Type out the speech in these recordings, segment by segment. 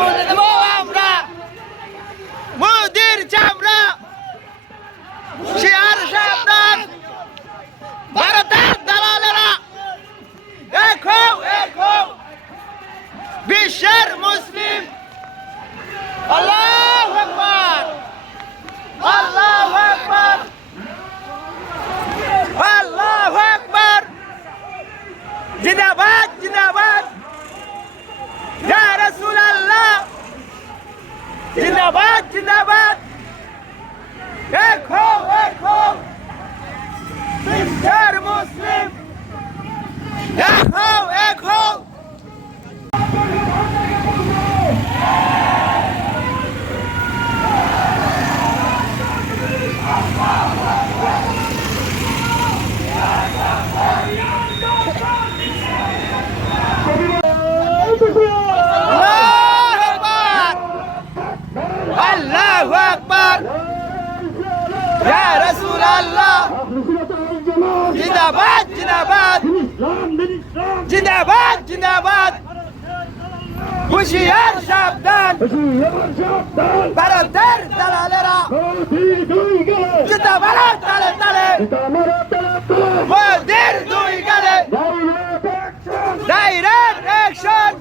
আমরা। চামড়া। ভারতের দেখো। বিশ্বের মুসলিম। আল্লাহ জিন্দাবাদ জিন্দাবাদ। এক হো এক মুসলিম এক হো আল্লাহু আকবার আল্লাহু আকবার। ইয়া রাসূলুল্লাহ। জিন্দাবাদ জিন্দাবাদ। জিন্দাবাদ জিন্দাবাদ। হুশিয়ার সাবধান। ভারতের দালালেরা। জিন্দাবাদ তালে তালে। মোদের দুই গালে। ডাইরেক্ট অ্যাকশন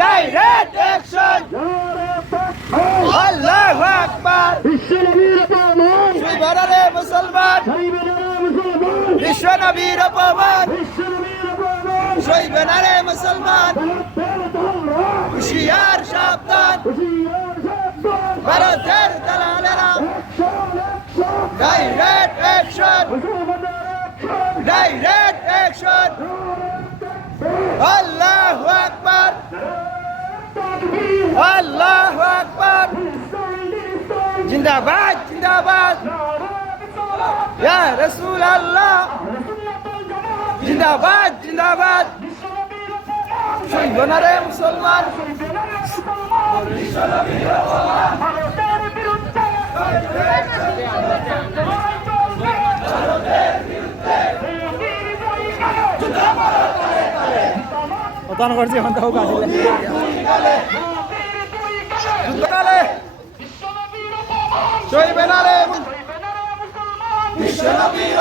ডাইরেক্ট অ্যাকশন মুসলমান। বিশ্ব নবীর অপমান। সইবেনারে মুসলমান। হুশিয়ার সাবধান। ভারতের দালালেরা। Direct action. Direct action. আল্লাহু আকবার। আল্লাহু আকবার জিন্দাবাদ জিন্দাবাদ। ইয়া রাসূল আল্লাহ জিন্দাবাদ। জিন্দাবাদ সৈবনারে মুসলমান। অতন করছি এখন তাও কাটিলে সৈবনারে বিশ্ব নবীর